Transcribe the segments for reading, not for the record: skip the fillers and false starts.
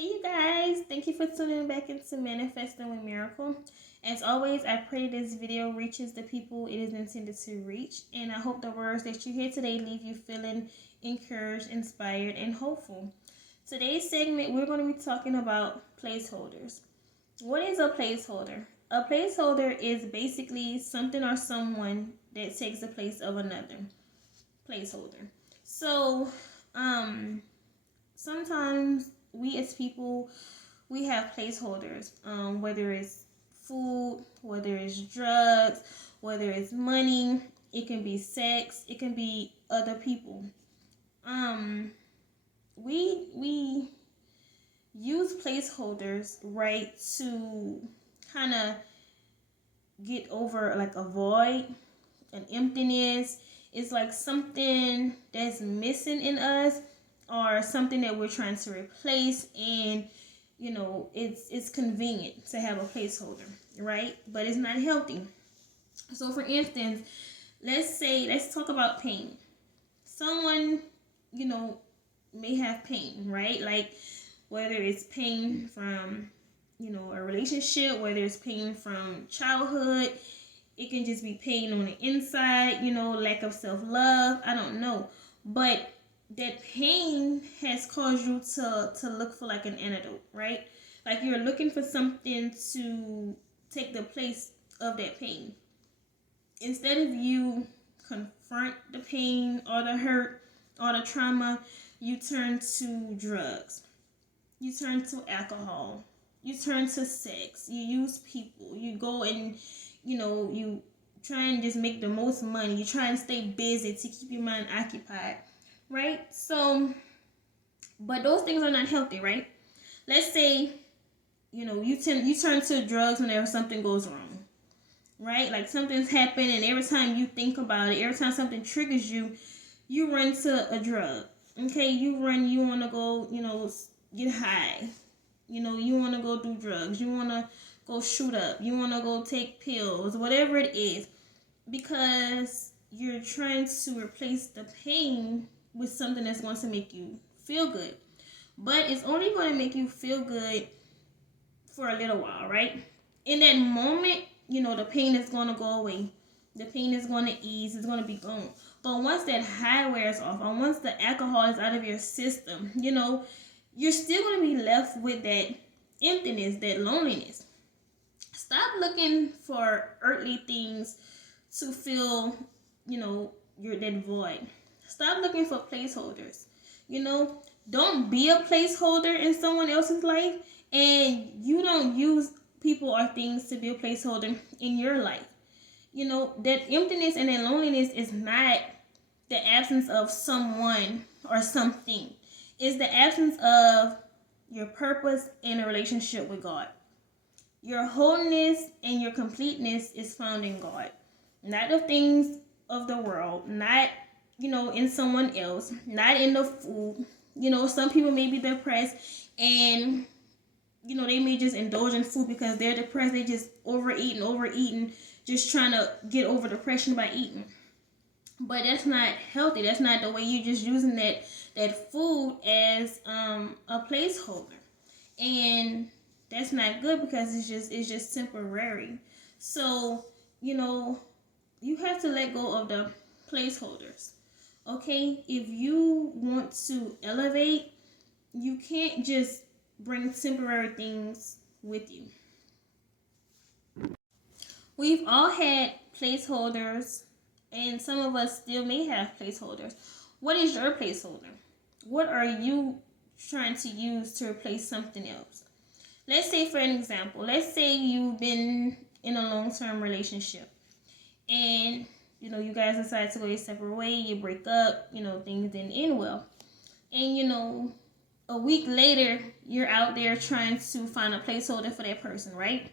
Hey you guys, thank you for tuning back into Manifesting with Miracle. As always, I pray this video reaches the people it is intended to reach, and I hope the words that you hear today leave you feeling encouraged, inspired, and hopeful. Today's segment, we're going to be talking about placeholders. What is a placeholder? A placeholder is basically something or someone that takes the place of another placeholder. So, sometimes we as people, we have placeholders, whether it's food, whether it's drugs, whether it's money, it can be sex, it can be other people. We use placeholders, right, to kind of get over like a void, an emptiness. It's like something that's missing in us or something that we're trying to replace, and it's convenient to have a placeholder, right? But it's not healthy. So for instance, let's talk about pain. Someone, may have pain, right? Like whether it's pain from, a relationship, whether it's pain from childhood, it can just be pain on the inside, lack of self-love, I don't know. But that pain has caused you to look for like an antidote, right? Like you're looking for something to take the place of that pain. Instead of you confront the pain or the hurt or the trauma, you turn to drugs. You turn to alcohol. You turn to sex. You use people. You go and, you try and just make the most money. You try and stay busy to keep your mind occupied, right? So, but those things are not healthy, right? Let's say, you turn to drugs whenever something goes wrong, right? Like something's happened, and every time you think about it, every time something triggers you, you run to a drug. Okay, you want to go, get high. You want to go do drugs. You want to go shoot up. You want to go take pills, whatever it is, because you're trying to replace the pain with something that's going to make you feel good. But it's only going to make you feel good for a little while, right? In that moment, the pain is going to go away. The pain is going to ease. It's going to be gone. But once that high wears off, or once the alcohol is out of your system, you're still going to be left with that emptiness, that loneliness. Stop looking for earthly things to fill, your that void. Stop looking for placeholders. Don't be a placeholder in someone else's life, and you don't use people or things to be a placeholder in your life. That emptiness and that loneliness is not the absence of someone or something. It's the absence of your purpose in a relationship with God. Your wholeness and your completeness is found in God, not the things of the world, not, in someone else, not in the food. Some people may be depressed, and, they may just indulge in food because they're depressed. They just overeating, just trying to get over depression by eating. But that's not healthy. That's not the way. You're just using that food as a placeholder, and that's not good because it's just temporary. So you have to let go of the placeholders. Okay, if you want to elevate, you can't just bring temporary things with you. We've all had placeholders, and some of us still may have placeholders. What is your placeholder? What are you trying to use to replace something else? Let's say, for an example, let's say you've been in a long-term relationship, and you guys decide to go your separate way. You break up. Things didn't end well, and a week later, you're out there trying to find a placeholder for that person, right?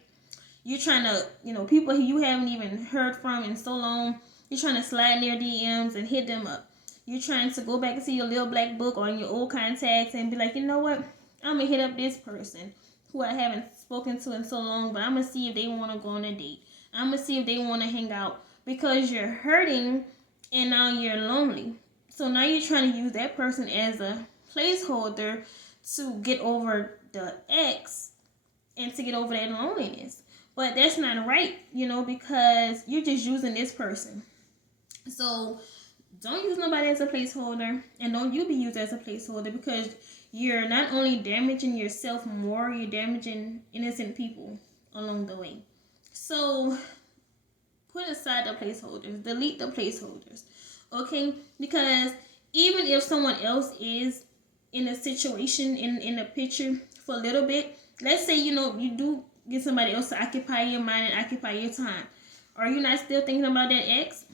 You're trying to, people who you haven't even heard from in so long, you're trying to slide in their DMs and hit them up. You're trying to go back and see your little black book or in your old contacts and be like, you know what? I'm going to hit up this person who I haven't spoken to in so long, but I'm going to see if they want to go on a date. I'm going to see if they want to hang out, because you're hurting and now you're lonely. So now you're trying to use that person as a placeholder to get over the ex and to get over that loneliness. But that's not right, because you're just using this person. So don't use nobody as a placeholder, and don't you be used as a placeholder, because you're not only damaging yourself more, you're damaging innocent people along the way. So put aside the placeholders, delete the placeholders, okay? Because even if someone else is in a situation, in a picture for a little bit, let's say, you do get somebody else to occupy your mind and occupy your time, are you not still thinking about that ex?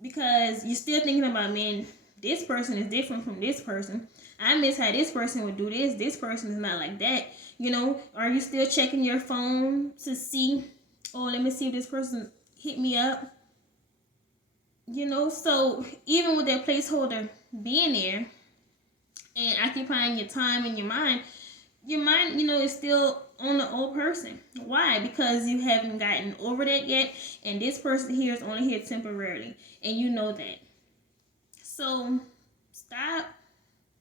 Because you're still thinking about, man, this person is different from this person. I miss how this person would do this. This person is not like that. Are you still checking your phone to see, oh, let me see if this person hit me up? So even with that placeholder being there and occupying your time and your mind, is still on the old person. Why? Because you haven't gotten over that yet, and this person here is only here temporarily, and you know that. So stop,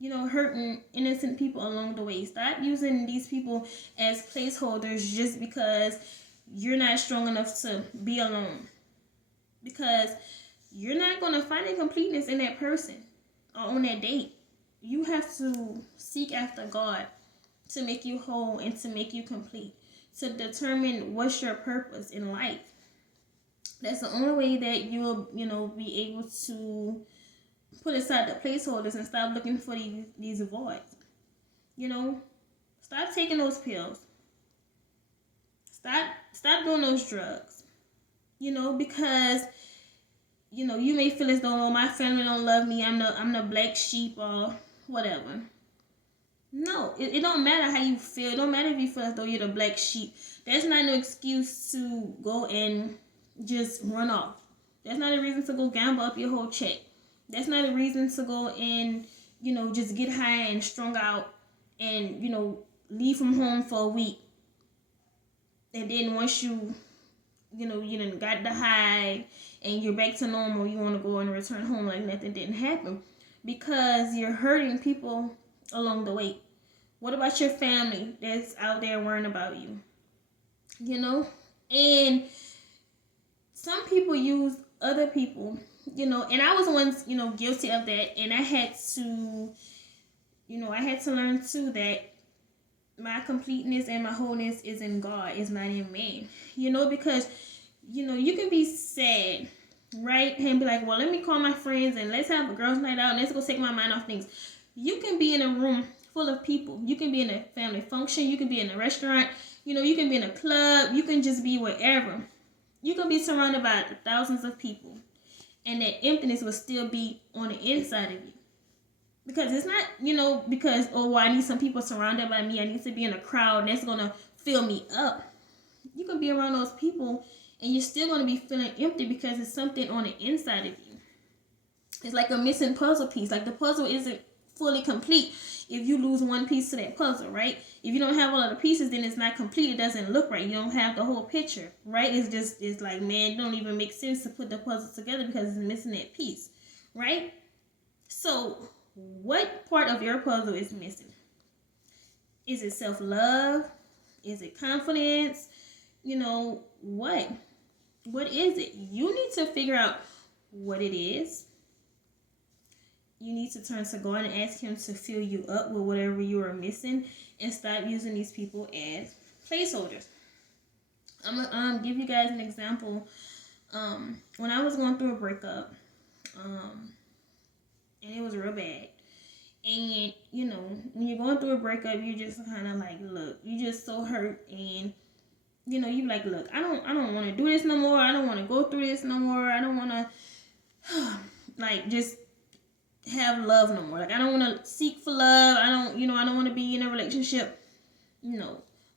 hurting innocent people along the way. Stop using these people as placeholders just because you're not strong enough to be alone. Because you're not going to find a completeness in that person or on that date. You have to seek after God to make you whole and to make you complete, to determine what's your purpose in life. That's the only way that you'll, be able to put aside the placeholders and stop looking for these voids. Stop taking those pills. Stop doing those drugs. Because you may feel as though, oh, my family don't love me. I'm the black sheep or whatever. No, it don't matter how you feel. It don't matter if you feel as though you're the black sheep. That's not no excuse to go and just run off. That's not a reason to go gamble up your whole check. That's not a reason to go and, just get high and strung out and, leave from home for a week. And then once you done got the high and you're back to normal, you want to go and return home like nothing didn't happen. Because you're hurting people along the way. What about your family that's out there worrying about you? And some people use other people, and I was once, guilty of that, and I had to learn too that my completeness and my wholeness is in God, is not in man. Because, you can be sad, right? And be like, well, let me call my friends and let's have a girls' night out and let's go take my mind off things. You can be in a room full of people. You can be in a family function. You can be in a restaurant. You can be in a club. You can just be wherever. You can be surrounded by thousands of people, and that emptiness will still be on the inside of you. Because it's not, because, oh, well, I need some people surrounded by me. I need to be in a crowd that's going to fill me up. You can be around those people and you're still going to be feeling empty because it's something on the inside of you. It's like a missing puzzle piece. Like the puzzle isn't fully complete if you lose one piece to that puzzle, right? If you don't have all of the pieces, then it's not complete. It doesn't look right. You don't have the whole picture, right? It's like, man, it don't even make sense to put the puzzle together because it's missing that piece, right? So what part of your puzzle is missing? Is it self-love? Is it confidence? What? What is it? You need to figure out what it is. You need to turn to God and ask Him to fill you up with whatever you are missing, and stop using these people as placeholders. I'm gonna give you guys an example. When I was going through a breakup, and it was real bad. And when you're going through a breakup, you're just kind of like, look, you're just so hurt, and you like, look, I don't want to do this no more. I don't want to go through this no more. I don't want to like just have love no more. Like, I don't want to seek for love. I don't want to be in a relationship.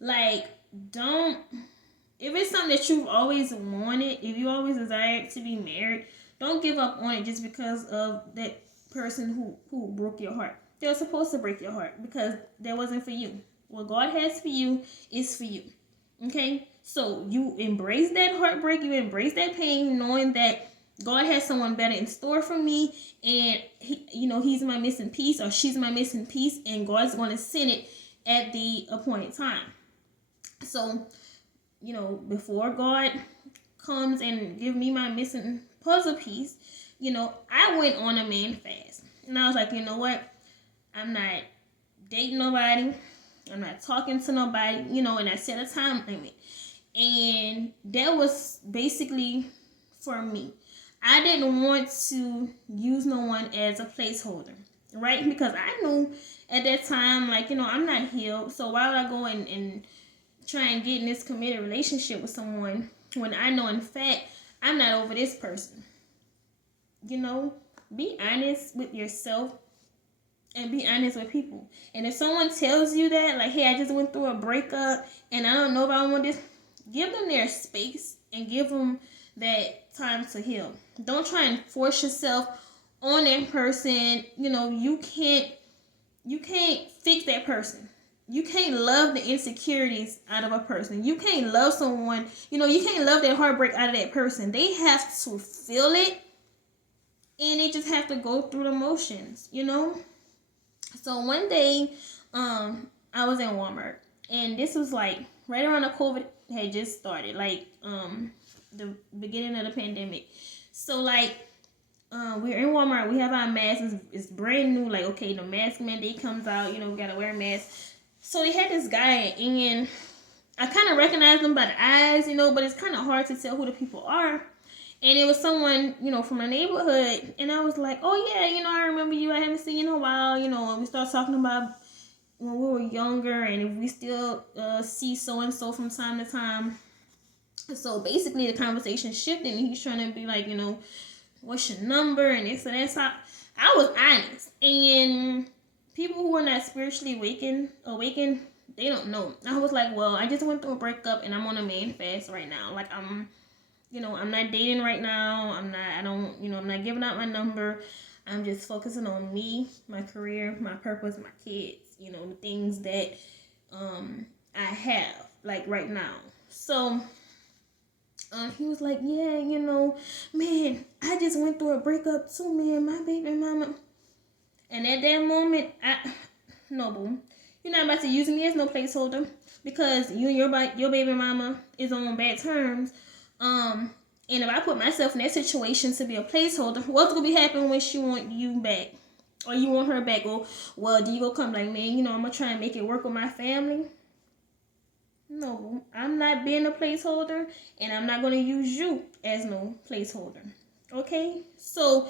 Like, if it's something that you've always wanted, if you always desired to be married, don't give up on it just because of that person who broke your heart. They were supposed to break your heart because that wasn't for you. What God has for you is for you. Okay? So you embrace that heartbreak, you embrace that pain, knowing that God has someone better in store for me, and he's my missing piece or she's my missing piece, and God's going to send it at the appointed time. So, before God comes and give me my missing puzzle piece, I went on a man fast. And I was like, you know what? I'm not dating nobody. I'm not talking to nobody, and I set a time limit. And that was basically for me. I didn't want to use no one as a placeholder, right? Because I knew at that time, I'm not healed. So why would I go and try and get in this committed relationship with someone when I know, in fact, I'm not over this person? Be honest with yourself and be honest with people. And if someone tells you that, like, hey, I just went through a breakup and I don't know if I want this, give them their space and give them that time to heal. Don't try and force yourself on that person. You can't fix that person. You can't love the insecurities out of a person. You can't love someone, you can't love that heartbreak out of that person. They have to feel it, and they just have to go through the motions, So one day, I was in Walmart, and this was like right around the COVID had just started, the beginning of the pandemic. So we're in Walmart, we have our masks, it's brand new, okay, the mask mandate comes out, we gotta wear masks. So they had this guy, and I kind of recognized him by the eyes, but it's kind of hard to tell who the people are. And it was someone, from the neighborhood. And I was like, oh, yeah, I remember you. I haven't seen you in a while, and we started talking about when we were younger and if we still see so-and-so from time to time. So basically the conversation shifted, and he's trying to be like, what's your number and this and that. So I was honest. And people who are not spiritually awakened, they don't know. I was like, well, I just went through a breakup and I'm on a man fast right now. I'm not dating right now. I'm not giving out my number. I'm just focusing on me, my career, my purpose, my kids, the things that I have, right now. So he was like, yeah, man, I just went through a breakup too, man, my baby mama. And at that moment, no, boo, you're not about to use me as no placeholder, because you and your baby mama is on bad terms. And if I put myself in that situation to be a placeholder, what's gonna be happening when she want you back, or you want her back? Or, well, do you go come like, man, I'm gonna try and make it work with my family? No, I'm not being a placeholder, and I'm not gonna use you as no placeholder. Okay, so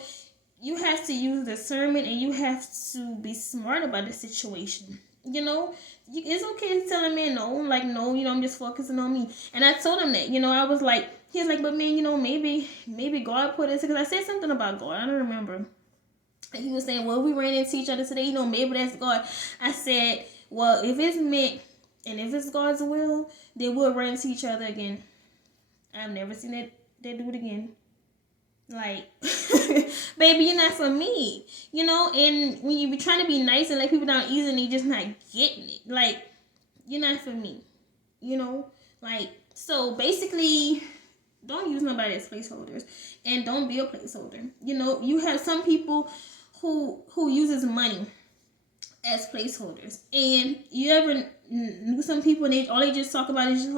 you have to use discernment, and you have to be smart about the situation. It's okay to tell a man no, no, I'm just focusing on me. And I told him that, I was like, he was like, but man, maybe God put it, because I said something about God, I don't remember. And he was saying, well, we ran into each other today, maybe that's God. I said, well, if it's meant, and if it's God's will, then we'll run into each other again. I've never seen that they do it again. Baby, you're not for me, and when you be trying to be nice and let people down easy and they just not getting it, you're not for me, so basically, don't use nobody as placeholders, and don't be a placeholder. You have some people who uses money as placeholders, and you ever knew some people, and all they just talk about is just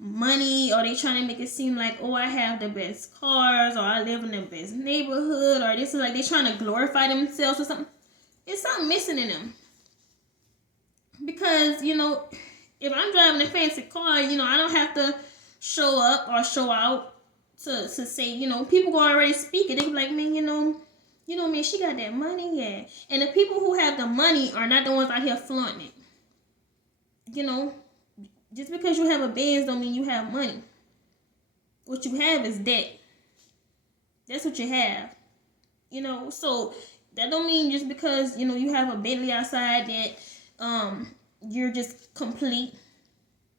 money, or they trying to make it seem like, oh, I have the best cars, or I live in the best neighborhood, or this is they trying to glorify themselves or something. It's something missing in them. Because, if I'm driving a fancy car, I don't have to show up or show out to say, people go already speak it. They be like, man, man, she got that money, yeah. And the people who have the money are not the ones out here flaunting it. Just because you have a Benz don't mean you have money. What you have is debt. That's what you have. So that don't mean just because, you have a Bentley outside that you're just complete.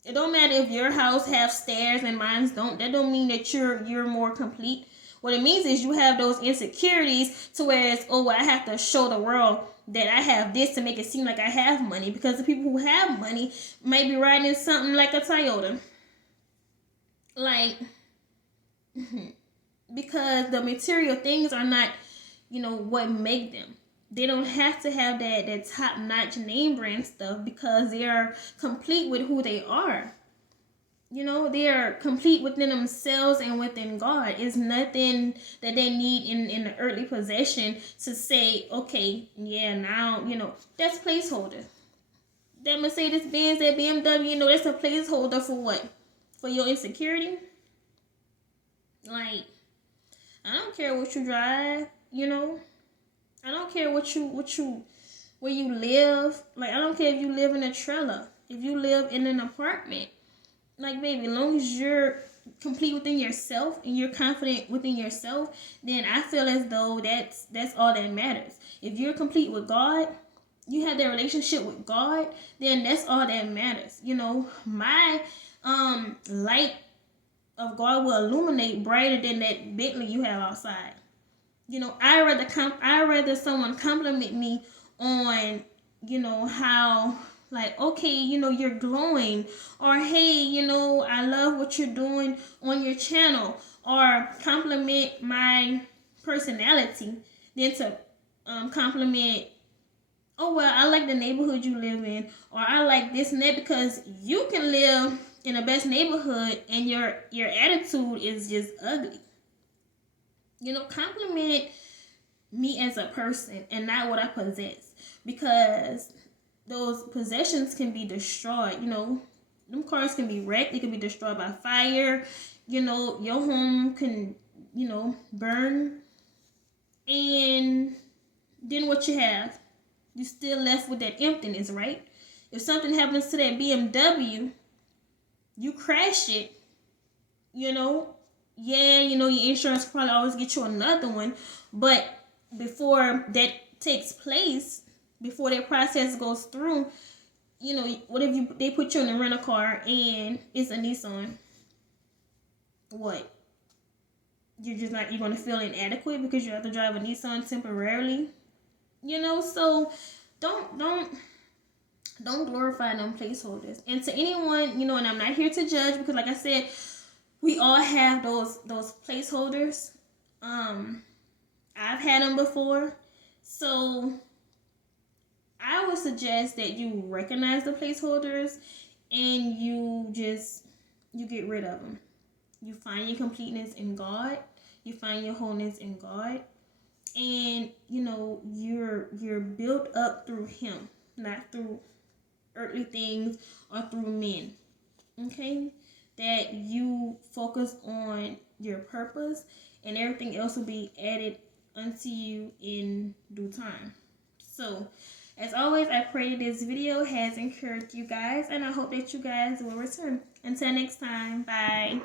It don't matter if your house have stairs and mine don't. That don't mean that you're more complete. What it means is you have those insecurities to where it's, oh, I have to show the world that I have this to make it seem like I have money, because the people who have money might be riding in something like a Toyota. because the material things are not, what make them. They don't have to have that top notch name brand stuff because they are complete with who they are. They are complete within themselves and within God. It's nothing that they need in the earthly possession to say, okay, yeah, now, that's placeholder. That Mercedes Benz, that BMW, that's a placeholder for what? For your insecurity? Like, I don't care what you drive, I don't care where you live. Like, I don't care if you live in a trailer, if you live in an apartment. Like, baby, as long as you're complete within yourself and you're confident within yourself, then I feel as though that's all that matters. If you're complete with God, you have that relationship with God, then that's all that matters. My light of God will illuminate brighter than that Bentley you have outside. I rather someone compliment me on, how, like, okay, you're glowing, or hey, I love what you're doing on your channel, or compliment my personality, than to compliment, oh well, I like the neighborhood you live in, or I like this and that, because you can live in the best neighborhood and your attitude is just ugly. Compliment me as a person and not what I possess, because those possessions can be destroyed. Them cars can be wrecked, they can be destroyed by fire, your home can, burn, and then what you have, you still left with that emptiness, right? If something happens to that BMW, you crash it, yeah, your insurance probably always get you another one, but before that takes place, before that process goes through, what if they put you in a rental car and it's a Nissan? What? You're gonna feel inadequate because you have to drive a Nissan temporarily? So don't glorify them placeholders. And to anyone, and I'm not here to judge, because like I said, we all have those placeholders. I've had them before. So I would suggest that you recognize the placeholders and you get rid of them. You find your completeness in God. You find your wholeness in God. And you're built up through Him, not through earthly things or through men. Okay? That you focus on your purpose, and everything else will be added unto you in due time. So, as always, I pray this video has encouraged you guys, and I hope that you guys will return. Until next time, bye.